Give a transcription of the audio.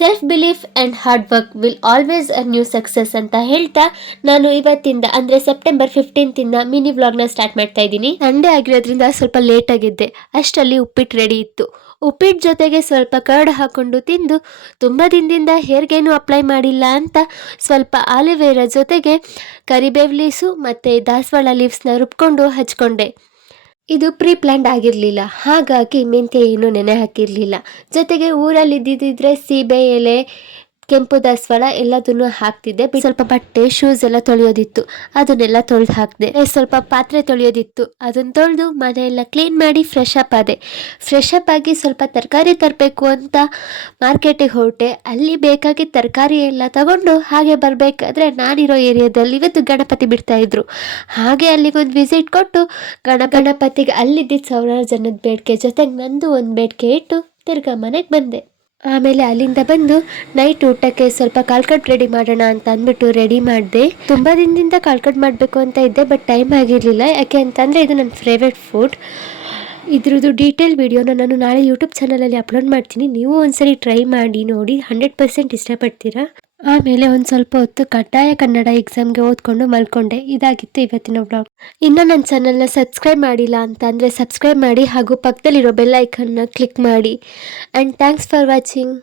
Self belief and hard work will always a new success ಅಂತ ಹೇಳ್ತಾ ನಾನು ಇವತ್ತಿಂದ ಅಂದರೆ ಸೆಪ್ಟೆಂಬರ್ 15 ಮಿನಿ ವ್ಲಾಗ್ನ ಸ್ಟಾರ್ಟ್ ಮಾಡ್ತಾ ಇದ್ದೀನಿ. ಸಂಡೇ ಆಗಿರೋದ್ರಿಂದ ಸ್ವಲ್ಪ ಲೇಟ್ ಆಗಿದ್ದೆ. ಅಷ್ಟರಲ್ಲಿ ಉಪ್ಪಿಟ್ಟು ರೆಡಿ ಇತ್ತು. ಉಪ್ಪಿಟ್ಟು ಜೊತೆಗೆ ಸ್ವಲ್ಪ ಕರ್ಡ್ ಹಾಕೊಂಡು ತಿಂದು ತುಂಬ ದಿನದಿಂದ ಹೇರ್ಗೇನು ಅಪ್ಲೈ ಮಾಡಿಲ್ಲ ಅಂತ ಸ್ವಲ್ಪ ಆಲಿವೇರಾ ಜೊತೆಗೆ ಕರಿಬೇವು ಲೀವ್ಸು ಮತ್ತು ದಾಸವಾಳ ಲೀವ್ಸ್ನ ರುಬ್ಕೊಂಡು ಹಚ್ಕೊಂಡೆ. ಇದು ಪ್ರೀ ಪ್ಲ್ಯಾಂಡ್ ಆಗಿರಲಿಲ್ಲ, ಹಾಗಾಗಿ ಮೆಂತ್ಯ ಏನು ನೆನೆ ಹಾಕಿರಲಿಲ್ಲ. ಜೊತೆಗೆ ಊರಲ್ಲಿ ಇದ್ದಿದ್ದರೆ ಸೀಬೆ ಎಲೆ, ಕೆಂಪು ದಾಸವಾಳ ಎಲ್ಲದನ್ನು ಹಾಕ್ತಿದ್ದೆ. ಸ್ವಲ್ಪ ಬಟ್ಟೆ ಶೂಸ್ ಎಲ್ಲ ತೊಳೆಯೋದಿತ್ತು, ಅದನ್ನೆಲ್ಲ ತೊಳೆದು ಹಾಕಿದೆ. ಸ್ವಲ್ಪ ಪಾತ್ರೆ ತೊಳೆಯೋದಿತ್ತು, ಅದನ್ನು ತೊಳೆದು ಮನೆಯೆಲ್ಲ ಕ್ಲೀನ್ ಮಾಡಿ ಫ್ರೆಶ್ ಅಪ್ ಆದೆ. ಫ್ರೆಶ್ ಅಪ್ ಆಗಿ ಸ್ವಲ್ಪ ತರಕಾರಿ ತರಬೇಕು ಅಂತ ಮಾರ್ಕೆಟಿಗೆ ಹೊರಟೆ. ಅಲ್ಲಿ ಬೇಕಾಗಿದ್ದ ತರಕಾರಿ ಎಲ್ಲ ತಗೊಂಡು ಹಾಗೆ ಬರಬೇಕಾದ್ರೆ ನಾನಿರೋ ಏರಿಯಾದಲ್ಲಿ ಇವತ್ತು ಗಣಪತಿ ಬಿಡ್ತಾಯಿದ್ರು. ಹಾಗೆ ಅಲ್ಲಿಗೊಂದು ವಿಸಿಟ್ ಕೊಟ್ಟು ಗಣಪತಿಗೆ ಅಲ್ಲಿದ್ದಿದ್ದು ಸಾವಿರಾರು ಜನದ ಬೇಡಿಕೆ ಜೊತೆಗೆ ನಂದು ಒಂದು ಬೇಡಿಕೆ ಇಟ್ಟು ತಿರ್ಗಾ ಮನೆಗೆ ಬಂದೆ. ಆಮೇಲೆ ಅಲ್ಲಿಂದ ಬಂದು ನೈಟ್ ಊಟಕ್ಕೆ ಸ್ವಲ್ಪ ಕಾಳ್ಕಟ್ ರೆಡಿ ಮಾಡೋಣ ಅಂತ ಅಂದ್ಬಿಟ್ಟು ರೆಡಿ ಮಾಡಿದೆ. ತುಂಬ ದಿನದಿಂದ ಕಾಳ್ಕಟ್ ಮಾಡಬೇಕು ಅಂತ ಇದ್ದೆ, ಬಟ್ ಟೈಮ್ ಆಗಿರಲಿಲ್ಲ. ಯಾಕೆ ಅಂತಂದರೆ ಇದು ನನ್ನ ಫೇವ್ರೆಟ್ ಫುಡ್. ಇದ್ರದ್ದು ಡೀಟೇಲ್ ವಿಡಿಯೋನ ನಾನು ನಾಳೆ ಯೂಟ್ಯೂಬ್ ಚಾನಲಲ್ಲಿ ಅಪ್ಲೋಡ್ ಮಾಡ್ತೀನಿ. ನೀವು ಒಂದ್ಸರಿ ಟ್ರೈ ಮಾಡಿ ನೋಡಿ, 100% ಇಷ್ಟಪಡ್ತೀರಾ. ಆಮೇಲೆ ಒಂದು ಸ್ವಲ್ಪ ಹೊತ್ತು ಕಡ್ಡಾಯ ಕನ್ನಡ ಎಕ್ಸಾಮ್ಗೆ ಓದ್ಕೊಂಡು ಮಲ್ಕೊಂಡೆ. ಇದಾಗಿತ್ತು ಇವತ್ತಿನ ವ್ಲಾಗ್. ಇನ್ನೂ ನನ್ನ ಚಾನಲ್ನ ಸಬ್ಸ್ಕ್ರೈಬ್ ಮಾಡಿಲ್ಲ ಅಂತ ಅಂದರೆ ಸಬ್ಸ್ಕ್ರೈಬ್ ಮಾಡಿ ಹಾಗೂ ಪಕ್ಕದಲ್ಲಿರೋ ಬೆಲ್ ಐಕನ್ನ ಕ್ಲಿಕ್ ಮಾಡಿ. And thanks for watching.